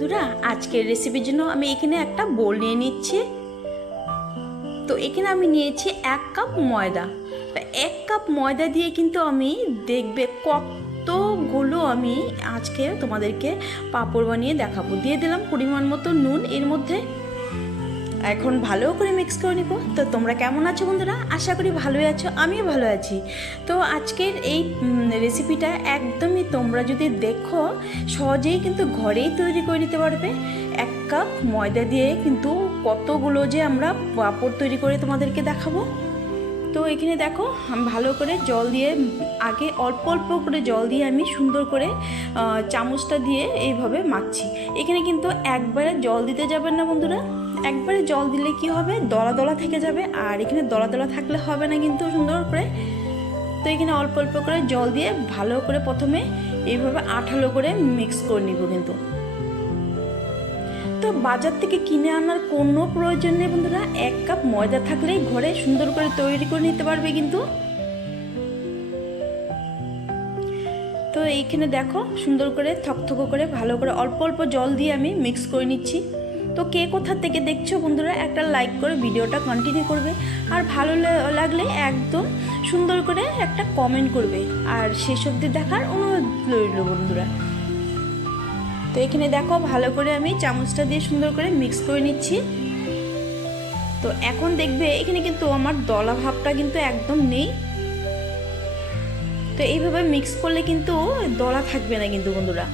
বন্ধুরা, আজকের রেসিপির জন্য আমি এখানে একটা বোল নিয়ে নিচ্ছি। তো এখানে আমি নিয়েছি 1 কাপ ময়দা। তো 1 কাপ ময়দা দিয়ে কিন্তু আমি দেখবে কতগুলো আমি আজকে তোমাদেরকে পাঁপড় বানিয়ে দেখাবো। দিয়ে দিলাম পরিমাণ মতো নুন এর মধ্যে। এখন ভালো করে মিক্স করে নিব। তো তোমরা কেমন আছো বন্ধুরা? আশা করি ভালোই আছো, আমিও ভালো আছি। তো আজকের এই রেসিপিটা একদমই তোমরা যদি দেখো সহজেই কিন্তু ঘরেই তৈরি করে নিতে পারবে। 1 কাপ ময়দা দিয়ে কিন্তু কতগুলো যে আমরা পাঁপড় তৈরি করে তোমাদেরকে দেখাবো। তো এখানে দেখো আমি ভালো করে জল দিয়ে আগে অল্প অল্প করে জল দিয়ে আমি সুন্দর করে চামচটা দিয়ে এইভাবে মাখছি। এখানে কিন্তু একবারে জল দিতে যাবেন না বন্ধুরা। একবারে জল দিলে কি হবে, দলা দলা থেকে যাবে, আর এখানে দলা দলা থাকলে হবে না কিন্তু সুন্দর করে। তো এখানে অল্প অল্প করে জল দিয়ে ভালো করে প্রথমে এইভাবে আঠালো করে মিক্স করে নিব কিন্তু। তো বাজার থেকে কিনে আনার কোনো প্রয়োজন নেই বন্ধুরা। 1 কাপ ময়দা থাকলেই ঘরে সুন্দর করে তৈরি করে নিতে পারবে কিন্তু। তো এইখানে দেখো সুন্দর করে থকথকো করে ভালো করে অল্প অল্প জল দিয়ে আমি মিক্স করে নিচ্ছি। তো কে কোথা থেকে দেখছো বন্ধুরা, একটা লাইক করে ভিডিওটা কন্টিনিউ করবে, আর ভালো লাগলে একদম সুন্দর করে একটা কমেন্ট করবে, আর শেষ অবধি দেখার অনুরোধ রইল বন্ধুরা। তো এখানে দেখো ভালো করে আমি চামচটা দিয়ে সুন্দর করে মিক্স করে নিচ্ছি। তো এখন দেখবে এখানে কিন্তু আমার দলা ভাবটা কিন্তু একদম নেই। তো এইভাবে মিক্স করলে কিন্তু দলা থাকবে না কিন্তু বন্ধুরা।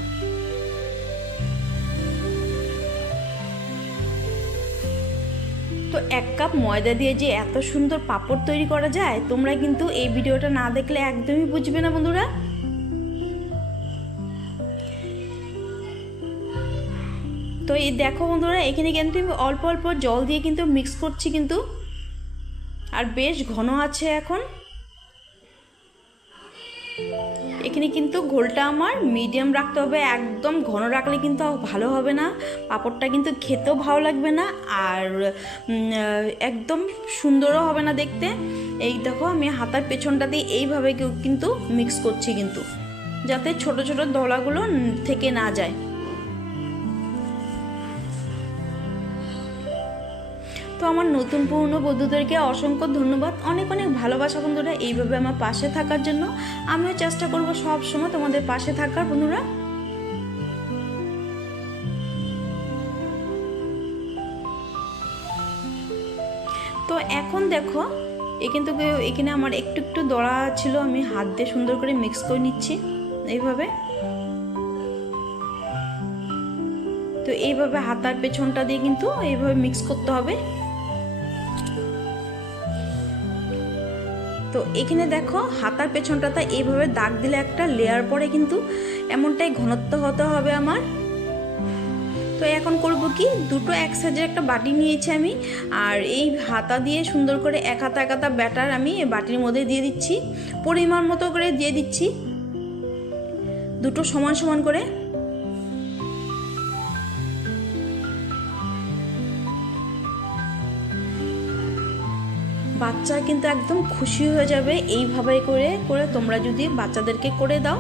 তো 1 কাপ ময়দা দিয়ে যে এত সুন্দর পাঁপড় তৈরি করা যায়, তোমরা কিন্তু এই ভিডিওটা না দেখলে একদমই বুঝবে না বন্ধুরা। তো এই দেখো বন্ধুরা, এখানে কিন্তু আমি অল্প অল্প জল দিয়ে কিন্তু মিক্স করছি কিন্তু, আর বেশ ঘন আছে এখন। এখানে কিন্তু ঘোলটা আমার মিডিয়াম রাখতে হবে, একদম ঘন রাখলে কিন্তু ভালো হবে না, পাঁপড়টা কিন্তু খেতেও ভালো লাগবে না, আর একদম সুন্দরও হবে না দেখতে। এই দেখো আমি হাতার পেছনটা দিয়ে এইভাবে কিন্তু মিক্স করছি কিন্তু, যাতে ছোট ছোট দলাগুলো থেকে না যায়। তো আমার নতুন পুরনো বন্ধুদেরকে অসংখ্য ধন্যবাদ, অনেক অনেক ভালোবাসা বন্ধুরা, এইভাবে আমার পাশে থাকার জন্য। আমিও চেষ্টা করব সব সময় তোমাদের পাশে থাকার বন্ধুরা। তো এখন দেখো কিন্তু এখানে আমার একটু একটু দলা ছিল, আমি হাত দিয়ে সুন্দর করে মিক্স করে নিচ্ছি এইভাবে। তো এইভাবে হাতার পেছনটা দিয়ে কিন্তু এইভাবে মিক্স করতে হবে। তো এখানে দেখো হাতার পেছনটাতে এইভাবে দাগ দিলে একটা লেয়ার পরে কিন্তু এমনটাই ঘনত্ব হতে হবে আমার। তো এখন করব কি, দুটো এক সাইজের একটা বাটি নিয়েছি আমি, আর এই হাতা দিয়ে সুন্দর করে এক হাতা ব্যাটার আমি বাটির মধ্যে দিয়ে দিচ্ছি, পরিমাণ মতো করে দিয়ে দিচ্ছি, দুটো সমান সমান করে। বাচ্চা কিন্তু একদম খুশি হয়ে যাবে এইভাবে করে করে তোমরা যদি বাচ্চাদেরকে করে দাও।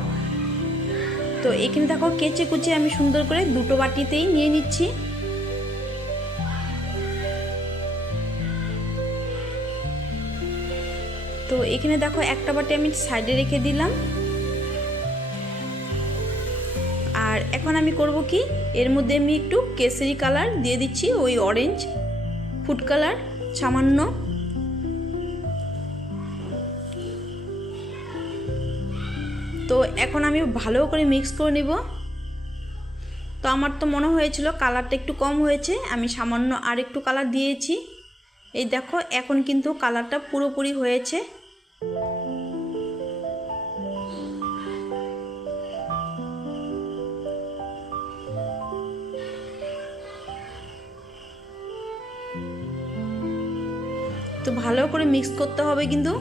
তো এখানে দেখো কেচে কুচে আমি সুন্দর করে দুটো বাটিতেই নিয়ে নিচ্ছি। তো এখানে দেখো একটা বাটি আমি সাইডে রেখে দিলাম। আর এখন আমি করব কি, এর মধ্যে আমি একটু কেশরি কালার দিয়ে দিচ্ছি, ওই অরেঞ্জ ফুড কালার সামান্য। তো এখন আমি ভালো করে মিক্স করে নিব। তো আমার তো মনে হয়েছিল কালারটা একটু কম হয়েছে, আমি সামান্য আর একটু কালার দিয়েছি। এই দেখো এখন কিন্তু কালারটা পুরোপুরি হয়েছে। তো ভালো করে মিক্স করতে হবে কিন্তু।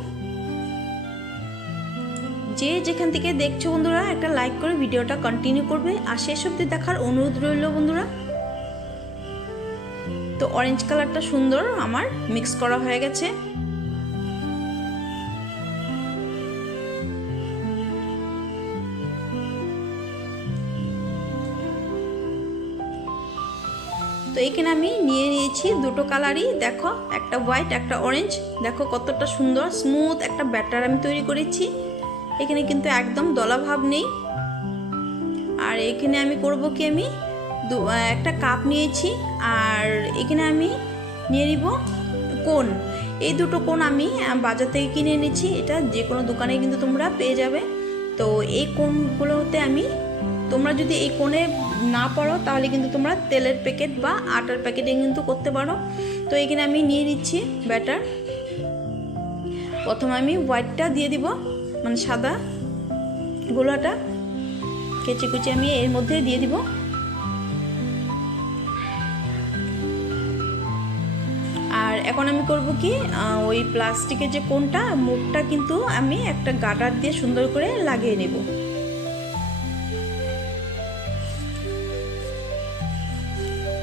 যে যেখান থেকে দেখছো বন্ধুরা একটা লাইক করে ভিডিওটা কন্টিনিউ করবে, আর শেষ অবধি দেখার অনুরোধ রইল বন্ধুরা। তো অরেঞ্জ কালারটা সুন্দর আমার মিক্স করা হয়ে গেছে। তো এখানে আমি নিয়ে নিয়েছি দুটো কালারই, দেখো একটা হোয়াইট একটা অরেঞ্জ। দেখো কতটা সুন্দর স্মুথ একটা ব্যাটার আমি তৈরি করেছি। এখানে কিন্তু একদম দলা ভাব নেই। আর এখানে আমি করব কি, আমি একটা কাপ নিয়েছি, আর এখানে আমি নিয়ে নিব কোন। এই দুটো কোন আমি বাজার থেকে কিনে এনেছি, এটা যে কোনো দোকানে কিন্তু তোমরা পেয়ে যাবে। তো এই কোনগুলোতে আমি, তোমরা যদি এই কোণে না পারো তাহলে কিন্তু তোমরা তেলের প্যাকেট বা আটার প্যাকেটে কিন্তু করতে পারো। তো এখানে আমি নিয়ে নিচ্ছি ব্যাটার। প্রথমে আমি হোয়াইটটা দিয়ে দিব, মানে সাদা গোলাটা কেচে কুচে আমি এর মধ্যে দিয়ে দিব। আর এখন আমি করব কি, ওই প্লাস্টিকের যে কোনটা মুখটা কিন্তু আমি একটা গার্ডার দিয়ে সুন্দর করে লাগিয়ে নেব।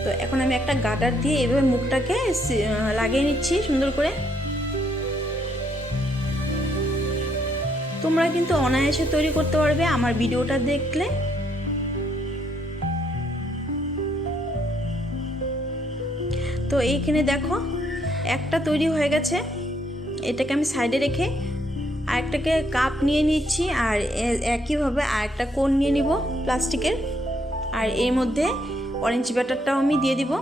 তো এখন আমি একটা গার্ডার দিয়ে এভাবে মুখটাকে লাগিয়ে নিচ্ছি সুন্দর করে। তোমরা কিন্তু অনায়াসে তৈরি করতে পারবে আমার ভিডিওটা দেখলে। তো এইখানে দেখো একটা তৈরি হয়ে গেছে, এটাকে আমি সাইডে রেখে আরেকটাকে কাপ নিয়ে নিচ্ছি, আর একইভাবে আরেকটা কোণ নিয়ে নিব প্লাস্টিকের, আর এর মধ্যে অরেঞ্জ ব্যাটারটাও আমি দিয়ে দিব।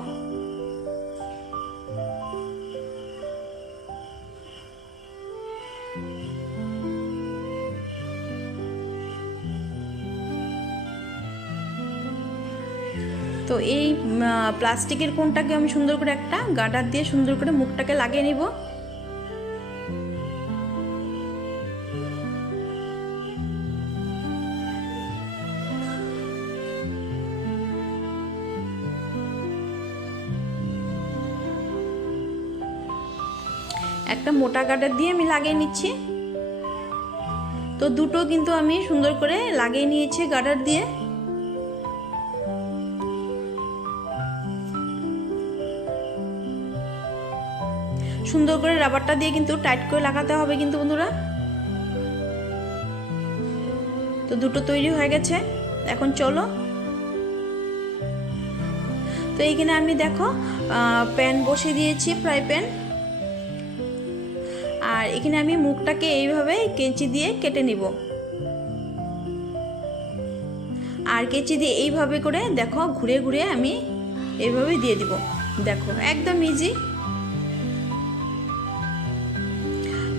তো এই প্লাস্টিকের কোণটাকে আমি সুন্দর করে একটা গার্ডার দিয়ে সুন্দর করে মুখটাকে লাগিয়ে নিব। একটা মোটা গার্ডার দিয়ে আমি লাগিয়ে নিচ্ছি। তো দুটো কিন্তু আমি সুন্দর করে লাগিয়ে নিয়েছি গার্ডার দিয়ে। সুন্দর করে রাবারটা দিয়ে কিন্তু টাইট করে লাগাতে হবে কিন্তু বন্ধুরা। তো দুটো তৈরি হয়ে গেছে, এখন চলো। তো এইখানে আমি দেখো প্যান বসিয়ে দিয়েছি, ফ্রাই প্যান। আর এখানে আমি মুখটাকে এইভাবে কেঁচি দিয়ে কেটে নিব, আর কেঁচি দিয়ে এইভাবে করে দেখো ঘুরে ঘুরে আমি এইভাবে দিয়ে দিব। দেখো একদম ইজি।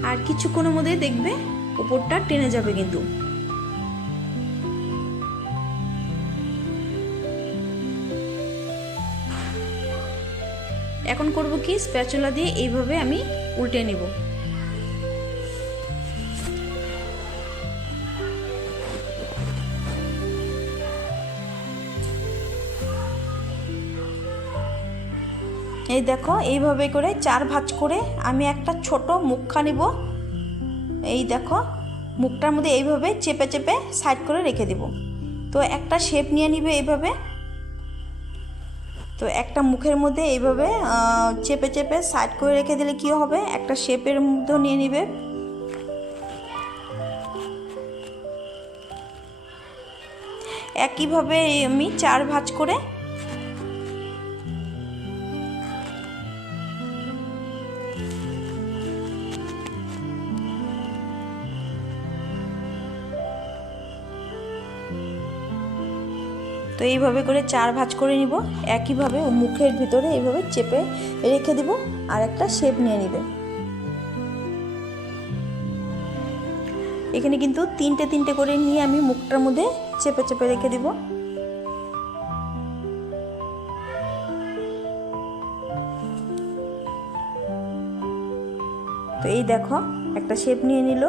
আর কিছুক্ষণের মধ্যে দেখবে উপরটা টেনে যাবে কিন্তু। এখন করব কি, স্প্যাচুলা দিয়ে এইভাবে আমি উল্টে নিব। এই দেখো এইভাবে করে 4 ভাঁজ করে আমি একটা ছোট মুখা নিব। এই দেখো মুখটার মধ্যে এইভাবে চেপে চেপে সাইড করে রেখে দেব। তো একটা শেপ নিয়ে নিবে এইভাবে। তো একটা মুখের মধ্যে এইভাবে চেপে চেপে সাইড করে রেখে দিলে কি হবে, একটা শেপের মধ্যে নিয়ে নিবে। একইভাবে আমি 4 ভাঁজ করে তো এইভাবে করে 4 ভাঁজ করে নিব। একইভাবে মুখের ভিতরে এইভাবে চেপে রেখে দিব, আর একটা শেপ নিয়ে নিবে। এখানে কিন্তু তিনটে তিনটে করে নিয়ে আমি মুখটার মধ্যে চেপে চেপে রেখে দিব। তো এই দেখো একটা শেপ নিয়ে নিল।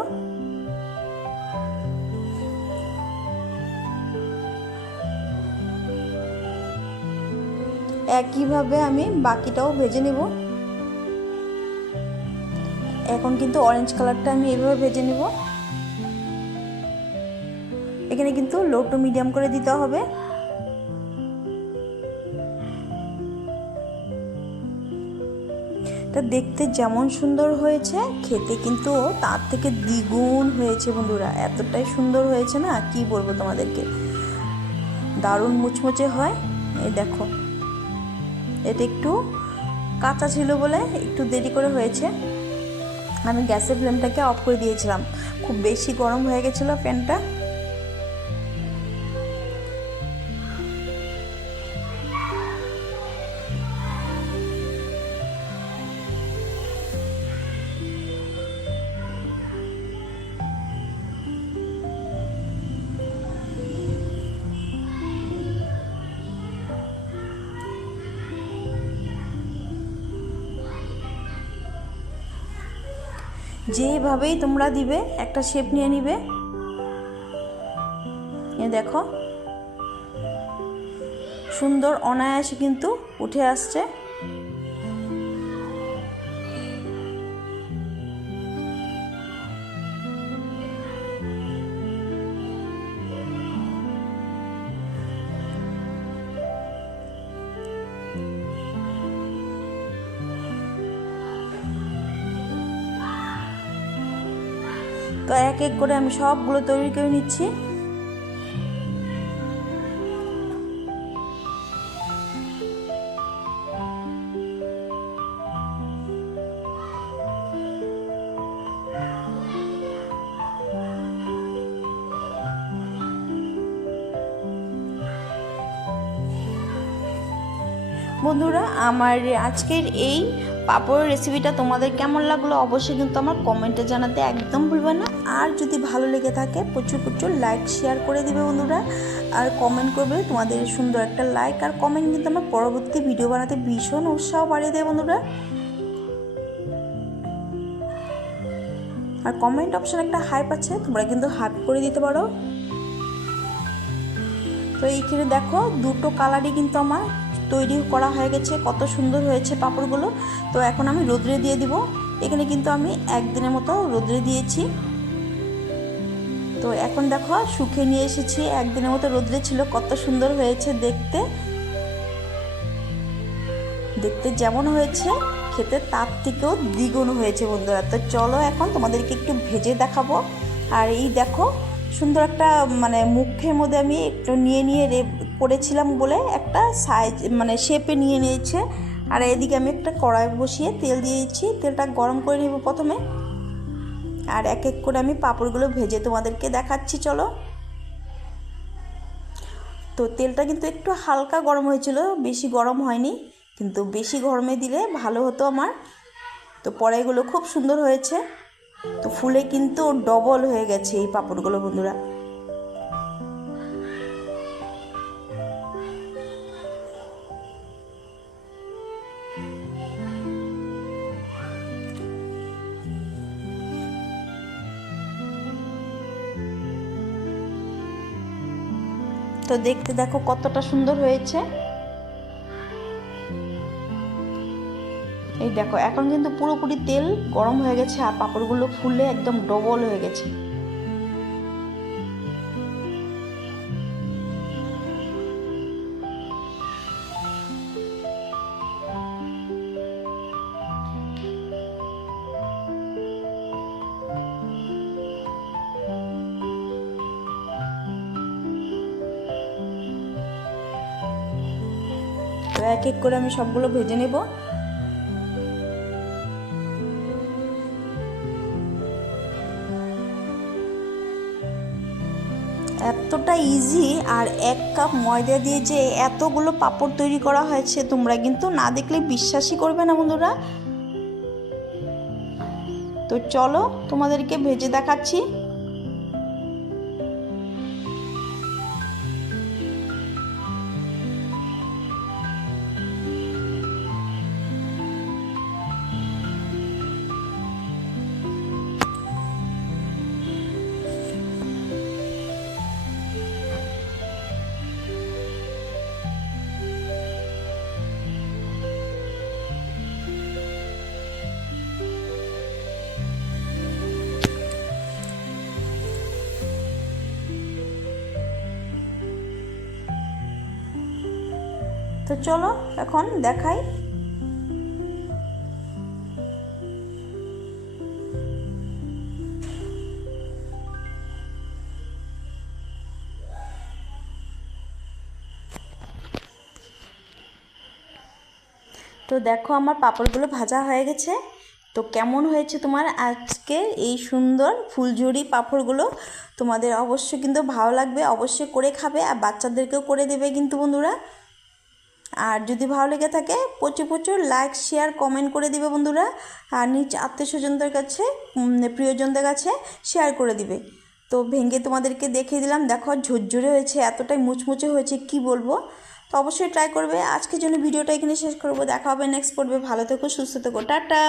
একইভাবে আমি বাকিটাও ভেজে নেব। এখন কিন্তু অরেঞ্জ কালারটা আমি এইভাবে ভেজে নেব। এখানে কিন্তু লো টু মিডিয়াম করে দিতে হবে। এটা দেখতে যেমন সুন্দর হয়েছে, খেতে কিন্তু তার থেকে দ্বিগুণ হয়েছে বন্ধুরা। এতটাই সুন্দর হয়েছে না, কি বলবো তোমাদেরকে, দারুণ মুচমুচে হয়। এই দেখো এটা একটু কাঁচা ছিল বলে একটু দেরি করে হয়েছে। আমি গ্যাসের ফ্লেমটাকে অফ করে দিয়েছিলাম, খুব বেশি গরম হয়ে গেছিলো প্যানটা। যেভাবেই তোমরা দিবে একটা শেপ নিয়ে নিবে। এ দেখো সুন্দর অনায়াসে কিন্তু উঠে আসছে। তো এক এক করে আমি সবগুলো তৈরি করে নিচ্ছি। বন্ধুরা, আমার আজকের এই পাঁপড়ের রেসিপিটা তোমাদের কেমন লাগলো অবশ্যই কিন্তু আমার কমেন্টে জানাতে একদম ভুলবে না। আর যদি ভালো লেগে থাকে প্রচুর প্রচুর লাইক শেয়ার করে দিবে বন্ধুরা, আর কমেন্ট করবে। তোমাদের সুন্দর একটা লাইক আর কমেন্ট কিন্তু আমার পরবর্তী ভিডিও বানাতে ভীষণ উৎসাহ বাড়িয়ে দেয় বন্ধুরা। আর কমেন্ট অপশন একটা হাইপ আছে, তোমরা কিন্তু হাইপ করে দিতে পারো। তো এইখানে দেখো দুটো কালারই কিন্তু আমার তৈরি করা হয়ে গেছে, কত সুন্দর হয়েছে পাঁপড়গুলো। তো এখন আমি রোদ্রে দিয়ে দিব। এখানে কিন্তু আমি একদিনের মতো রোদ্রে দিয়েছি। তো এখন দেখো শুকিয়ে নিয়ে এসেছি, একদিনের মতো রোদ্রে ছিল, কত সুন্দর হয়েছে দেখতে। দেখতে যেমন হয়েছে খেতে তার থেকেও দ্বিগুণ হয়েছে বন্ধুরা। তো চলো এখন তোমাদেরকে একটু ভেজে দেখাবো। আর এই দেখো সুন্দর একটা মুখের মধ্যে আমি একটু নিয়ে করেছিলাম বলে একটা সাইজ শেপে নিয়ে নিয়েছে। আর এদিকে আমি একটা কড়াই বসিয়ে তেল দিয়েছি, তেলটা গরম করে নেব প্রথমে। আর এক এক করে আমি পাঁপড়গুলো ভেজে তোমাদেরকে দেখাচ্ছি, চলো। তো তেলটা কিন্তু একটু হালকা গরম হয়েছিল, বেশি গরম হয়নি, কিন্তু বেশি গরমে দিলে ভালো হতো আমার। তো পরে এগুলো খুব সুন্দর হয়েছে। তো ফুলে কিন্তু ডবল হয়ে গেছে এই পাঁপড়গুলো বন্ধুরা। তো দেখতে দেখো কতটা সুন্দর হয়েছে। এই দেখো এখন কিন্তু পুরোপুরি তেল গরম হয়ে গেছে আর পাঁপড়গুলো ফুলে একদম ডবল হয়ে গেছে। তো এক এক করে আমি সবগুলো ভেজে নেব। এতটা ইজি, আর 1 কাপ ময়দা দিয়ে যে এতগুলো পাঁপড় তৈরি করা হয়েছে তোমরা কিন্তু না দেখলে বিশ্বাসই করবে না বন্ধুরা। তো চলো তোমাদেরকে ভেজে দেখাচ্ছি। তো চলো এখন দেখাই। তো দেখো আমার পাঁপড়গুলো ভাজা হয়ে গেছে। তো কেমন হয়েছে তোমার আজকে এই সুন্দর ফুলঝুরি পাঁপড়গুলো? তোমাদের অবশ্যই কিন্তু ভালো লাগবে, অবশ্যই করে খাবে আর বাচ্চাদেরকেও করে দেবে কিন্তু বন্ধুরা। আর যদি ভালো লেগে থাকে প্রচুর প্রচুর লাইক শেয়ার কমেন্ট করে দিবে বন্ধুরা। আর নিজ আত্মীয় স্বজনদের কাছে প্রিয়জনদের কাছে শেয়ার করে দিবে। তো ভেঙে তোমাদেরকে দেখিয়ে দিলাম, দেখো ঝুরঝুরে হয়েছে, এতটাই মুচমুচে হয়েছে কি বলবো। তো অবশ্যই ট্রাই করবে। আজকের জন্য ভিডিওটা এখানে শেষ করবো, দেখা হবে নেক্সট পর্বে। ভালো থেকো, সুস্থ থেকো, টাটা।